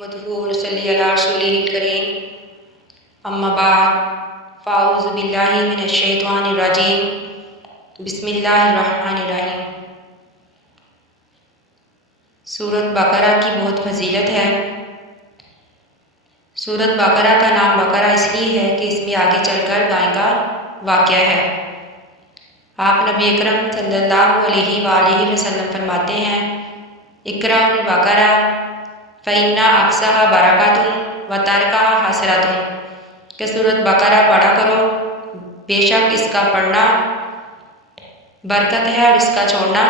मदहूर सल्ली अला रसूलिल करीम अम्मा बाद फ़ाऊज़ु बिल्लाहि मिनश शैतानिर रजीम बिस्मिल्लाहिर रहमानिर रहीम। सूरत बकरा की बहुत फजीलत है। सूरत बकरा का नाम बकरा इसलिए है कि इसमें आगे चलकर गाय का वाक़या है। आप नबी अकरम सल्लल्लाहु अलैहि वसल्लम फरमाते हैं, इक़राउल बकरा फ़इन्ना अक्सहा बरकतुन व तर्कहा हसरतुन, कि सूरत बकरा पढ़ा करो, बेशक इसका पढ़ना बरकत है और इसका छोड़ना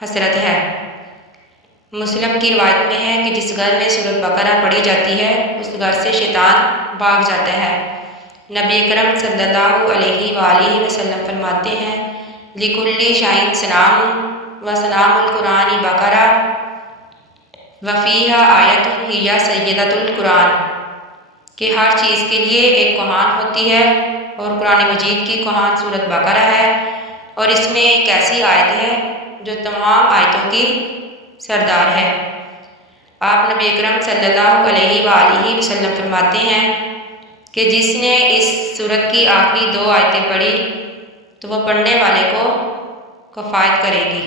हसरत है। मुस्लिम की रिवायत में है कि जिस घर में सूरत बकरा पढ़ी जाती है उस घर से शैतान भाग जाता है। नबी अकरम सल्लल्लाहु अलैहि वसल्लम फरमाते हैं, लिकुल्ली शाइन सलाम व सलामुल कुरानी बकरा वफ़ीहा आयतुन हिया सय्यदतुल कुरान, कि हर चीज़ के लिए एक कुरान होती है और कुरान मजीद की कुरान सूरत बकरा है, और इसमें एक ऐसी आयत है जो तमाम आयतों की सरदार है। आप नबी अकरम सल्लल्लाहु अलैहि वसल्लम फरमाते हैं कि जिसने इस सूरत की आखिरी 2 आयतें पढ़ी तो वह पढ़ने वाले को कफ़ायत करेगी।